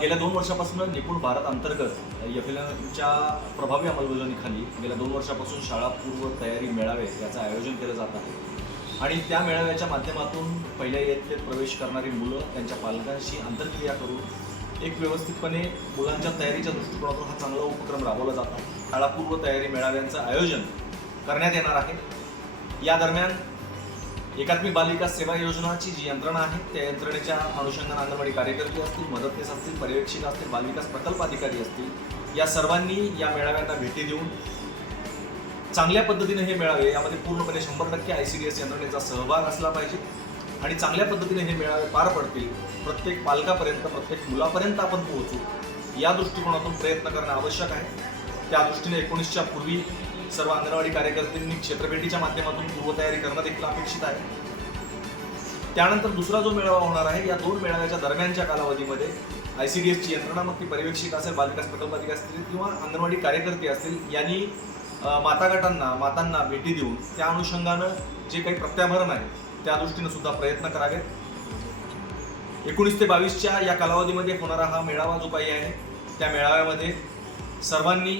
गेल्या 2 वर्षापासून निपुण भारत अंतर्गत FLNच्या प्रभावी अंमलबजावणीखाली गेल्या 2 वर्षापासून शाळा पूर्व तयारी मेळावे याचं आयोजन केलं जात आहे आणि त्या मेळाव्याच्या माध्यमातून पहिल्या इयत्तेत प्रवेश करणारी मुलं त्यांच्या पालकांशी आंतरक्रिया करून एक व्यवस्थितपणे मुलांच्या तयारीच्या दृष्टिकोनातून हा चांगला उपक्रम राबवला जात आहे। शाळा पूर्व तयारी मेळाव्यांचं आयोजन करण्यात येणार आहे। या दरम्यान एकात्मिक बालिका सेवा योजनाची जी यंत्रणा आहे त्या यंत्रणेच्या अनुषंगाने अंगणवाडी कार्यकर्ते असतील, मदतनीस असतील, पर्यवेक्षक असतील, बालविकास प्रकल्प अधिकारी असतील, या सर्वांनी या मेळाव्यांना भेटी देऊन चांगल्या पद्धतीने हे मेळावे यामध्ये पूर्णपणे 100% ICDS यंत्रणेचा सहभाग असला पाहिजे आणि चांगल्या पद्धतीने हे मेळावे पार पडतील, प्रत्येक पालकापर्यंत प्रत्येक मुलापर्यंत आपण पोहोचू या दृष्टिकोनातून प्रयत्न करणं आवश्यक आहे। त्या दृष्टीने 19च्या पूर्वी सर्व अंगणवाडी कार्यकर्त्यांनी क्षेत्रभेटीच्या माध्यमातून पूर्वतयारी करणं देखील अपेक्षित आहे। त्यानंतर दुसरा जो मेळावा होणार आहे या 2 मेळाव्याच्या दरम्यानच्या कालावधीमध्ये ICDSची यंत्रणा मग ती पर्यवेक्षक असेल, बालविकास प्रकल्प अधिकारी असतील किंवा अंगणवाडी कार्यकर्ते असतील यांनी मातांना भेटी देऊन त्या अनुषंगानं जे काही प्रत्याभरण आहे त्या दृष्टीने सुद्धा प्रयत्न करावेत। 19 ते 22च्या या कालावधीमध्ये होणारा हा मेळावा जो काही आहे त्या मेळाव्यामध्ये सर्वांनी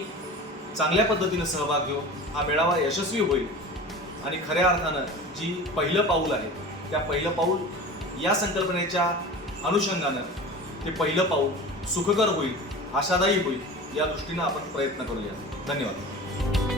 चांगल्या पद्धतीने सहभाग घेऊन हा मेळावा यशस्वी होईल आणि खऱ्या अर्थानं जी पहिलं पाऊल आहे त्या पहिलं पाऊल या संकल्पनेच्या अनुषंगानं ते पहिलं पाऊल सुखकर होईल, आशादायी होईल या दृष्टीनं आपण प्रयत्न करूया। धन्यवाद।